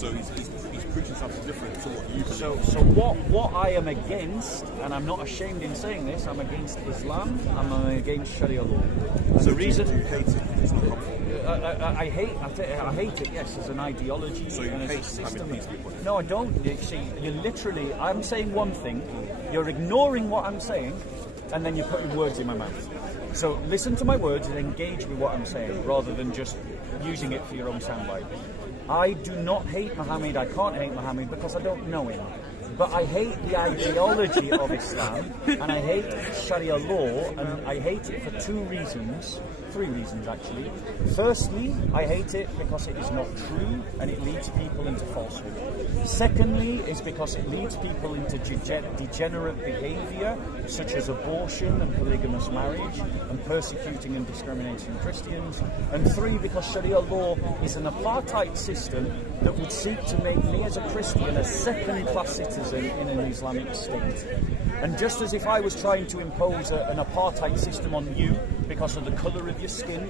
So he's preaching something different to what you believe. So what I am against, and I'm not ashamed in saying this, I'm against Islam, and I'm against Sharia law. And So the reason do you hate it? It's not helpful. I hate it, yes, as an ideology. So you and as hate a system. Mohammed, peace be upon him? No, I don't. You see, you literally, I'm saying one thing, you're ignoring what I'm saying, and then you're putting words in my mouth. So listen to my words and engage with what I'm saying, rather than just using it for your own soundbite. I do not hate Mohammed, I can't hate Mohammed because I don't know him. But I hate the ideology of Islam, and I hate Sharia law, and I hate it for three reasons actually. Firstly, I hate it because it is not true and it leads people into falsehood. Secondly, is because it leads people into degenerate behaviour, such as abortion and polygamous marriage, and persecuting and discriminating Christians. And three, because Sharia law is an apartheid system that would seek to make me as a Christian a second-class citizen in an Islamic state. And just as if I was trying to impose an apartheid system on you because of the colour of your skin,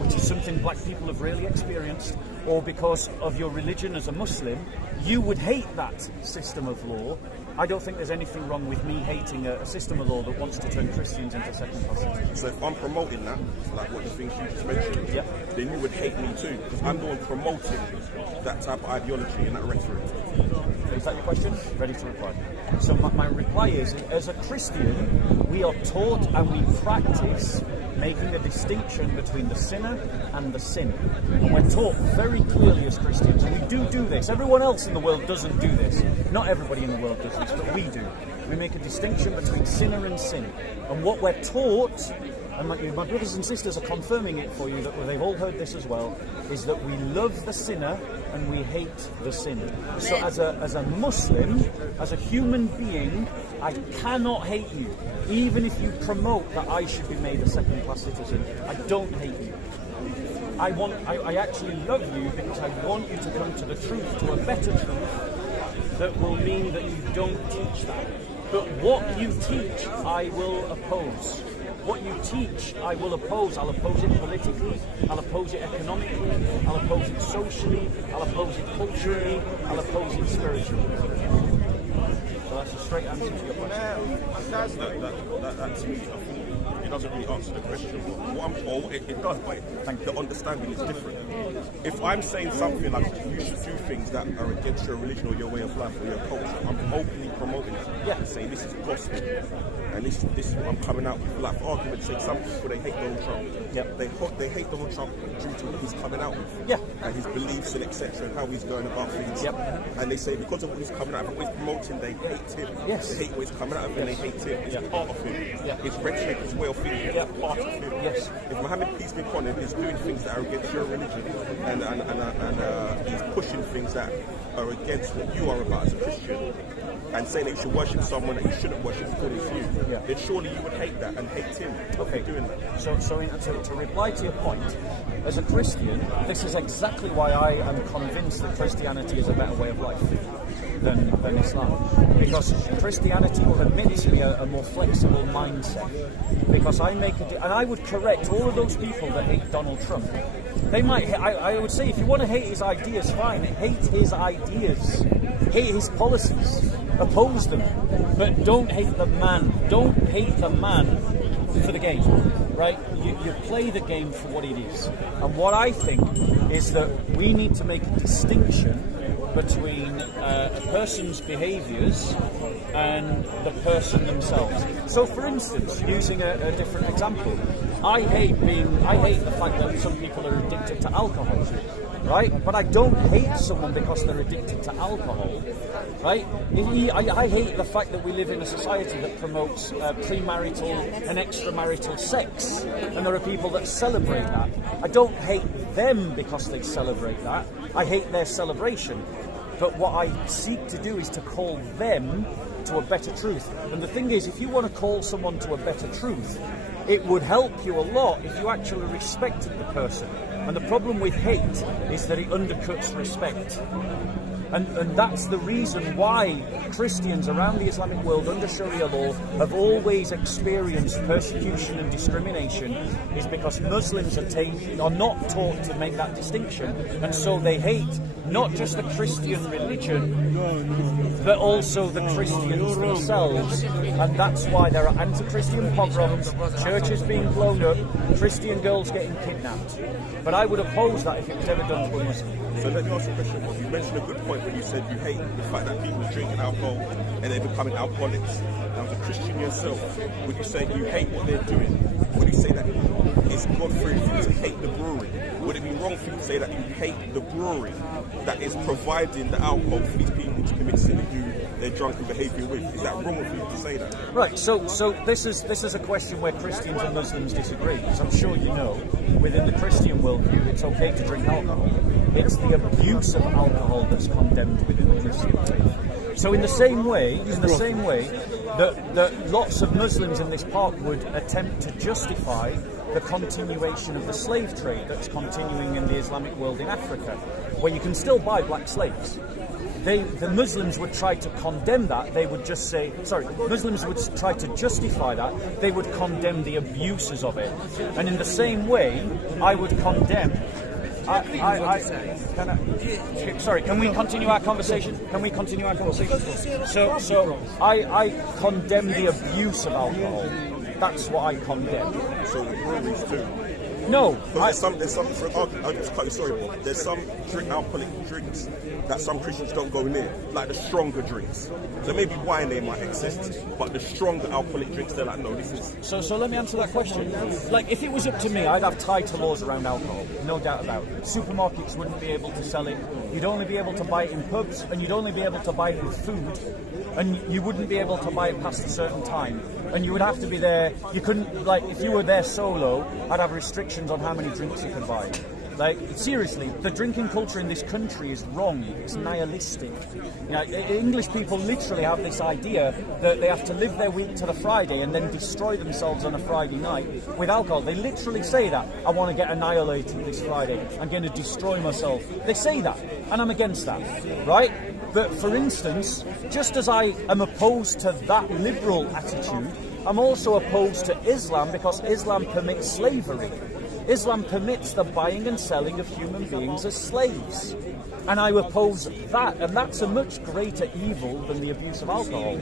which is something black people have really experienced, or because of your religion as a Muslim, you would hate that system of law. I don't think there's anything wrong with me hating a system of law that wants to turn Christians into second-class citizens. So if I'm promoting that, like what the things you just mentioned, then you would hate me too, because I'm the one promoting that type of ideology and that rhetoric. Is that your question? Ready to reply. So my reply is, as a Christian, we are taught and we practice making a distinction between the sinner and the sin. And we're taught very clearly as Christians, and we do this. Everyone else in the world doesn't do this. Not everybody in the world does this, but we do. We make a distinction between sinner and sin. And what we're taught, and my brothers and sisters are confirming it for you, that they've all heard this as well, is that we love the sinner and we hate the sin. So as a Muslim, as a human being, I cannot hate you. Even if you promote that I should be made a second-class citizen, I don't hate you. I actually love you because I want you to come to the truth, to a better truth that will mean that you don't teach that. But what you teach, I will oppose. What you teach, I will oppose. I'll oppose it politically, I'll oppose it economically, I'll oppose it socially, I'll oppose it culturally, I'll oppose it spiritually. So that's a straight answer to your question. That to me, I think it doesn't really answer the question. It does, but the understanding is different. If I'm saying something like you should do things that are against your religion or your way of life or your culture, I'm openly promoting it. Yeah. Saying this is gospel. And this is what I'm coming out with. Like, for argument's sake, some people, they hate Donald Trump. Yep. They hate Donald Trump due to what he's coming out with. Yeah. And his beliefs and etc. and how he's going about things. Yep. And they say because of what he's coming out of, what he's promoting, they hate him. Yes. They hate what he's coming out of and they hate him. It's part of him. Yeah. His rhetoric, his way of thinking, it's part of him. Yes. If Mohammed, peace be upon him, is doing things that are against your religion and he's pushing things that are against what you are about as a Christian, and saying that you should worship someone that you shouldn't worship according to you, then surely you would hate that and hate him for doing that. So to reply to your point, as a Christian, this is exactly why I am convinced that Christianity is a better way of life than Islam. Because Christianity will admit to me a more flexible mindset. Because I and I would correct all of those people that hate Donald Trump. They might, I would say, if you want to hate his ideas, fine. Hate his ideas. Hate his policies. Oppose them. But don't hate the man. Don't hate the man for the game, right? You play the game for what it is. And what I think is that we need to make a distinction between a person's behaviours and the person themselves. So, for instance, using a different example, I hate the fact that some people are addicted to alcohol, right? But I don't hate someone because they're addicted to alcohol, right? I hate the fact that we live in a society that promotes premarital and extramarital sex, and there are people that celebrate that. I don't hate them because they celebrate that. I hate their celebration. But what I seek to do is to call them to a better truth. And the thing is, if you want to call someone to a better truth, it would help you a lot if you actually respected the person. And the problem with hate is that it undercuts respect. And that's the reason why Christians around the Islamic world under Sharia law have always experienced persecution and discrimination, is because Muslims are not taught to make that distinction, and so they hate not just the Christian religion, but also the Christians themselves. And that's why there are anti-Christian pogroms, churches being blown up, Christian girls getting kidnapped. But I would oppose that if it was ever done to a Muslim. So let me ask you a question. Well, you mentioned a good point when you said you hate the fact that people are drinking alcohol and they're becoming alcoholics. Now, as a Christian yourself, would you say you hate what they're doing? Would you say that it's God-fearing for you to hate the brewery? Would it be wrong for you to say that you hate the brewery that is providing the alcohol for these people to commit sin and do their drunken behaviour with? Is that wrong for you to say that? Right, so this is a question where Christians and Muslims disagree, because I'm sure you know, within the Christian worldview, it's okay to drink alcohol. It's the abuse of alcohol that's condemned within the Christian faith. So in the same way that lots of Muslims in this park would attempt to justify the continuation of the slave trade that's continuing in the Islamic world in Africa, where you can still buy black slaves. The Muslims would try to condemn that. They would just say, Muslims would try to justify that. They would condemn the abuses of it. And in the same way, I would condemn. Can we continue our conversation? So I condemn the abuse of alcohol. That's what I condemn. So the breweries too. No, there's some. I'll just cut you. Sorry, Bob. There's some alcoholic drinks that some Christians don't go near, like the stronger drinks. So maybe wine they might exist, but the stronger alcoholic drinks, they're like, no, this is. So let me answer that question. Like, if it was up to me, I'd have tighter laws around alcohol, no doubt about it. Supermarkets wouldn't be able to sell it. You'd only be able to buy it in pubs, and you'd only be able to buy it with food, and you wouldn't be able to buy it past a certain time. And you would have to be there. You couldn't, like, if you were there solo, I'd have restrictions on how many drinks you could buy. Like, seriously, the drinking culture in this country is wrong. It's nihilistic. You know, English people literally have this idea that they have to live their week to the Friday and then destroy themselves on a Friday night with alcohol. They literally say that. I want to get annihilated this Friday. I'm going to destroy myself. They say that, and I'm against that, right? But for instance, just as I am opposed to that liberal attitude, I'm also opposed to Islam, because Islam permits slavery. Islam permits the buying and selling of human beings as slaves. And I oppose that, and that's a much greater evil than the abuse of alcohol.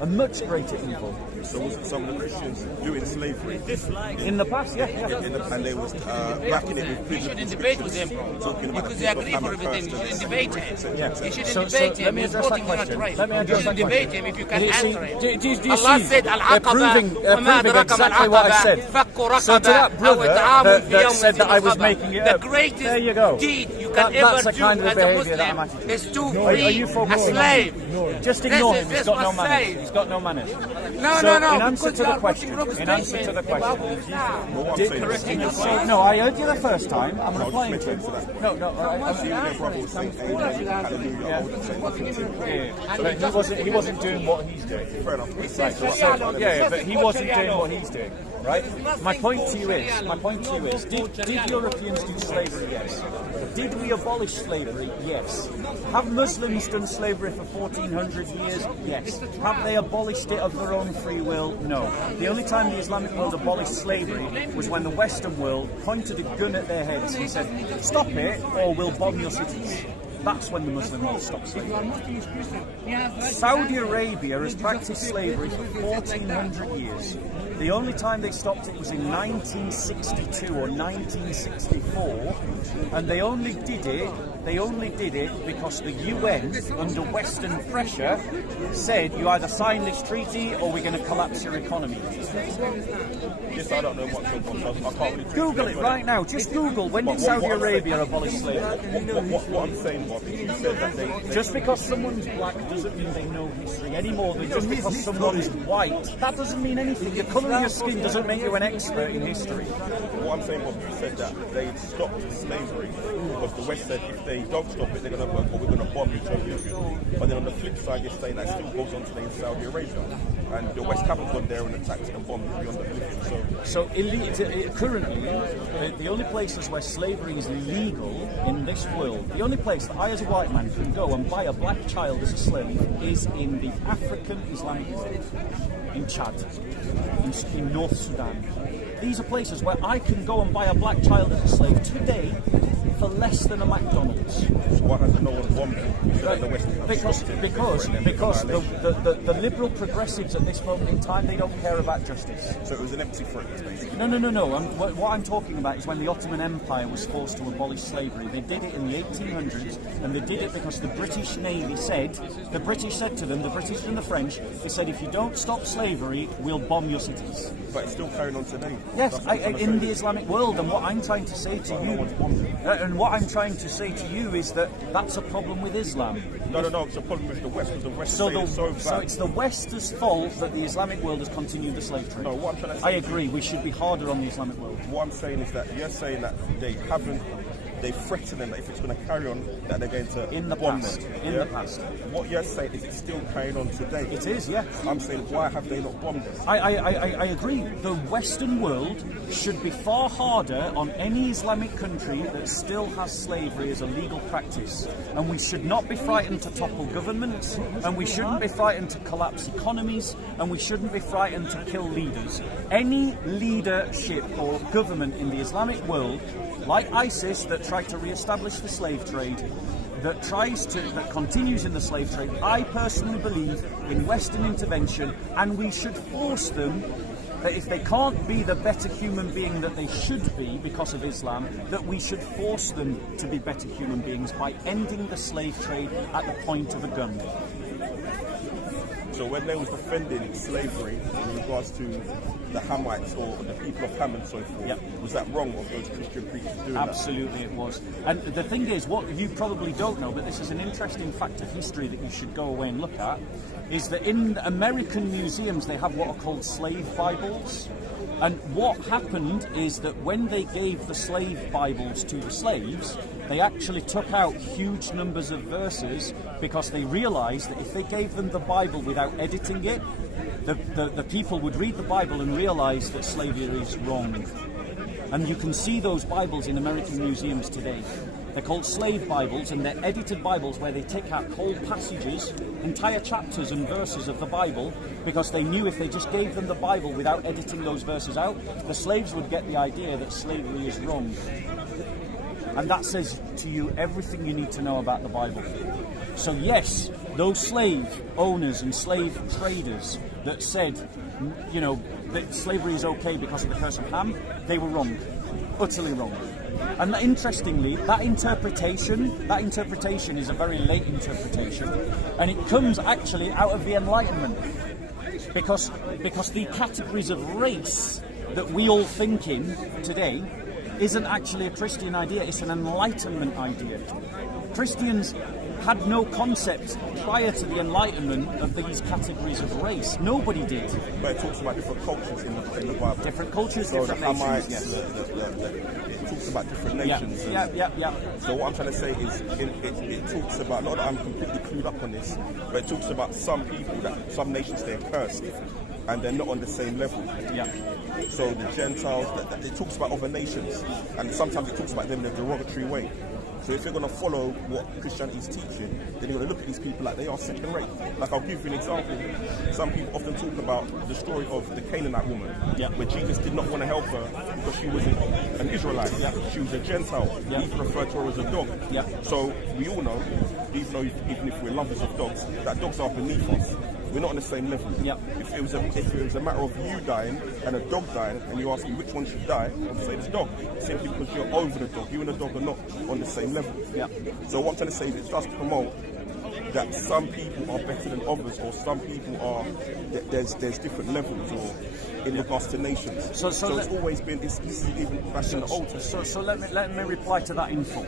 A much greater evil. So was it some of the Christians doing slavery? In the past, yeah. And they was backing it with You shouldn't debate with them, bro. Because they agree for everything. You shouldn't debate him. Yeah. You shouldn't debate him. He's voting not right. Let me You address shouldn't that debate question. him if you can answer it. Do you Allah see? said, They're proving exactly what I said. So to that brother that said that I was making it the up, greatest there you go. deed you can That's ever the kind do of as a behaviour that I'm Muslim attitude. is to Are free you a focusing slave. Just ignore him. He's This got no was manners. said. He's got no manners. No. In answer to the question. No, I heard you the first time. I'm replying to it. No. He wasn't doing what he's doing. Fair enough. Right. But he wasn't doing what he's doing. Right? My point to you is, did Europeans do slavery? Yes. Did we abolish slavery? Yes. Have Muslims done slavery for 1400 years? Yes. Have they abolished it of their own free will? No. The only time the Islamic world abolished slavery was when the Western world pointed a gun at their heads and said, stop it or we'll bomb your cities. That's when the Muslim world stopped slavery. Saudi Arabia has practiced slavery for 1400 years. The only time they stopped it was in 1962 or 1964, and they only did it because the UN, under Western pressure, said you either sign this treaty or we're going to collapse your economy. Yes, I don't know much of I can't really Google it right now. Just Google, when did Saudi Arabia abolish slavery? What I'm saying, Bob, is you said that they... Just because someone's black doesn't mean they know history any more than just because someone's white. That doesn't mean anything. The colour of your skin doesn't make you an expert in history. What I'm saying, Bob, you said that they stopped slavery because the West said if say don't stop it, they're going to we're going to bomb you to oblivion. But then on the flip side, you're saying that still goes on today in Saudi Arabia, and the West haven't gone there and attacked it and bombed it beyond oblivion. Currently, the only places where slavery is legal in this world, the only place that I as a white man can go and buy a black child as a slave is in the African Islamic world, in Chad, in North Sudan. These are places where I can go and buy a black child as a slave today for less than a McDonald's. So why has no one bombed it? Because the liberal progressives at this moment in time, they don't care about justice. So it was an empty threat, basically. No. What I'm talking about is when the Ottoman Empire was forced to abolish slavery. They did it in the 1800s, and they did it because the British Navy said, the British said to them, the British and the French, they said, if you don't stop slavery, we'll bomb your cities. But it's still carrying on today. Yes, in the Islamic world, and what I'm trying to say to you, is that that's a problem with Islam. No, it's a problem with the West, because the West So is so bad. it's the West's fault that the Islamic world has continued the slave trade. No, what I'm trying to say, I agree, we should be harder on the Islamic world. what I'm saying is that you're saying that they threaten them that if it's going to carry on, that they're going to bomb them. The past. What you're saying is it's still carrying on today. It is, yes. I'm saying, why have they not bombed us? I agree. The Western world should be far harder on any Islamic country that still has slavery as a legal practice. And we should not be frightened to topple governments, and we shouldn't be frightened to collapse economies, and we shouldn't be frightened to kill leaders. Any leadership or government in the Islamic world, like ISIS, that tried to re-establish the slave trade, that continues in the slave trade, I personally believe in Western intervention, and we should force them that if they can't be the better human being that they should be because of Islam, that we should force them to be better human beings by ending the slave trade at the point of a gun. So when they was defending slavery in regards to the Hamites or the people of Ham and so forth, Yep. was that wrong of those Christian preachers doing Absolutely it was. And the thing is, what you probably don't know, but this is an interesting fact of history that you should go away and look at, is that in American museums they have what are called slave Bibles. And what happened is that when they gave the slave Bibles to the slaves, they actually took out huge numbers of verses because they realized that if they gave them the Bible without editing it, the people would read the Bible and realize that slavery is wrong. And you can see those Bibles in American museums today. They're called slave Bibles, and they're edited Bibles where they take out whole passages, entire chapters and verses of the Bible, because they knew if they just gave them the Bible without editing those verses out, the slaves would get the idea that slavery is wrong. And that says to you everything you need to know about the Bible. So yes, those slave owners and slave traders that said, that slavery is okay because of the curse of Ham, they were wrong, utterly wrong. And interestingly, that interpretation is a very late interpretation, and it comes actually out of the Enlightenment, because the categories of race that we all think in today isn't actually a Christian idea, it's an Enlightenment idea. Christians had no concept prior to the Enlightenment of these categories of race. Nobody did. But it talks about different cultures in the Bible. Different cultures, so different the nations, Hamites, yes. It talks about different nations. Yeah. So what I'm trying to say is, it talks about, not that I'm completely clued up on this, but it talks about some people, that some nations they're cursed, and they're not on the same level. Yeah. So the Gentiles, it talks about other nations, and sometimes it talks about them in a derogatory way. So if you're going to follow what Christianity is teaching, then you're going to look at these people like they are second rate. Like, I'll give you an example. Some people often talk about the story of the Canaanite woman, where Jesus did not want to help her because she was an Israelite. She was a Gentile. He even referred to her as a dog. So we all know, even if we're lovers of dogs, that dogs are beneath us. We're not on the same level. If it was a matter of you dying and a dog dying, and you ask me which one should die, I would say this dog, simply because you're over the dog. You and the dog are not on the same level. So what I'm trying to say is it does promote that some people are better than others, or some people are, there's different levels, or in regards to nations. So it's always been, this is even back in the Old Testament. So let me reply to that in full.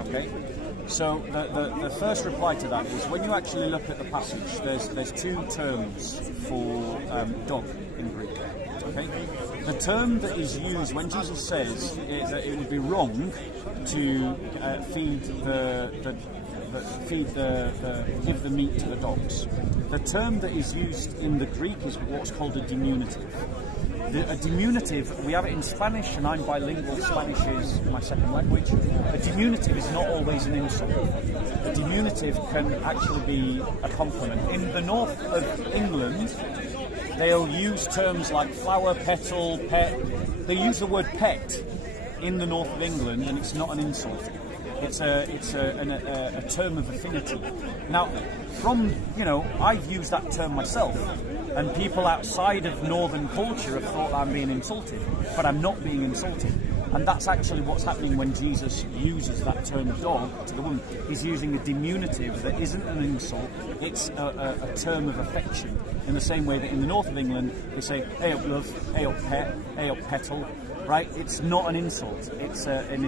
Okay. So the first reply to that is, when you actually look at the passage, there's two terms for dog in Greek. Okay, the term that is used when Jesus says that it would be wrong to give the meat to the dogs, the term that is used in the Greek is what's called a diminutive. A diminutive, we have it in Spanish, and I'm bilingual. Spanish is my second language. A diminutive is not always an insult. A diminutive can actually be a compliment. In the north of England, they'll use terms like flower, petal, pet. They use the word pet in the north of England, and it's not an insult. It's a term of affinity. Now, I've used that term myself, and people outside of northern culture have thought I'm being insulted, but I'm not being insulted. And that's actually what's happening when Jesus uses that term dog to the woman. He's using a diminutive that isn't an insult, it's a term of affection. In the same way that in the north of England, they say, hey up love, hey up pet, hey up petal. Right? It's not an insult. It's an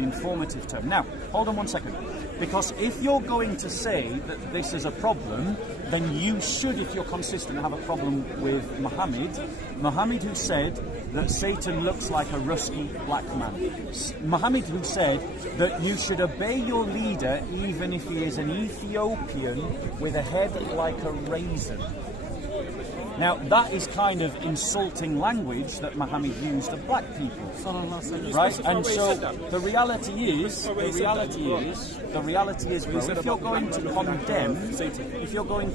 informative term. Now, hold on one second. Because if you're going to say that this is a problem, then you should, if you're consistent, have a problem with Mohammed who said that Satan looks like a rusty black man. Mohammed who said that you should obey your leader even if he is an Ethiopian with a head like a raisin. Now, that is kind of insulting language that Mohammed used of black people, right? And so the reality is, well, if you're going to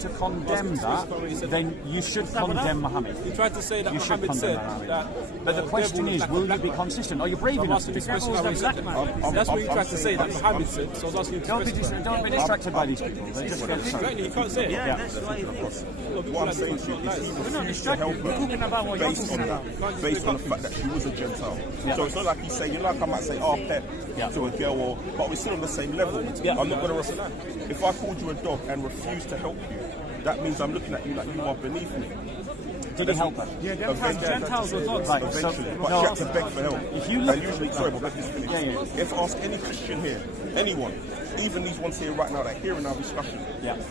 condemn that, then you should condemn Mohammed. He tried to say that Mohammed said that. But the question is, will you be consistent? Are you brave enough to be consistent? That's what he tried to say that Mohammed said. So I was asking you to don't be distracted by these people. They just get exactly, he can't say it. Yeah. What I'm saying to you is he refused to help her based on the fact that she was a Gentile. Yeah. So it's not like he's saying, I might say, pet to a girl, but we're still on the same level. Yeah. I'm not going to respond. If I called you a dog and refused to help you, that means I'm looking at you like you are beneath me. Did he help her? Yeah, Gentiles were dogs. Right, eventually, but she had to beg for help. If you look, and usually, sorry, but let me finish. If I ask any Christian here, anyone, even these ones here right now that are hearing our discussion,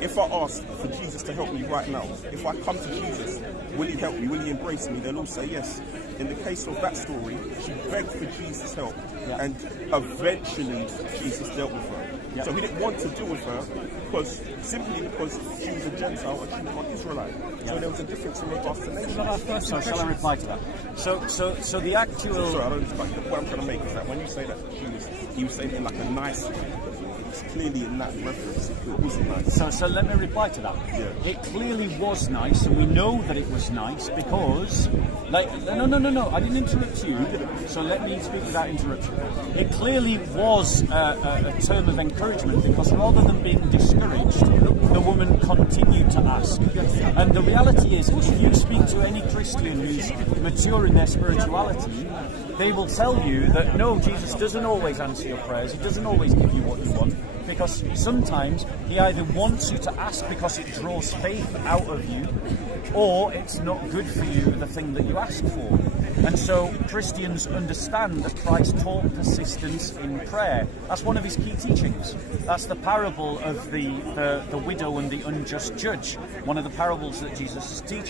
if I ask for Jesus to help me right now, if I come to Jesus, will he help me? Will he embrace me? They'll all say yes. In the case of that story, she begged for Jesus' help, and eventually Jesus dealt with her. So he didn't want to deal with her simply because she was a Gentile and she was not Israelite. So there was a difference in regards to nation. So shall I reply to that? So the actual... Sorry, I don't expect the point I'm trying to make is that when you say that he was saying it in like a nice way, it's clearly in that reference. It wasn't nice. So let me reply to that. Yeah. It clearly was nice, and we know that it was nice because... No, I didn't interrupt you, so let me speak without interruption. It clearly was a term of encouragement because rather than being discouraged, the woman continued to ask. And the reality is, if you speak to any Christian who's mature in their spirituality, they will tell you that no, Jesus doesn't always answer your prayers, he doesn't always give you what you want, because sometimes he either wants you to ask because it draws faith out of you, or it's not good for you, the thing that you ask for. And so Christians understand that Christ taught persistence in prayer. That's one of his key teachings. That's the parable of the widow and the unjust judge, one of the parables that Jesus is teaching.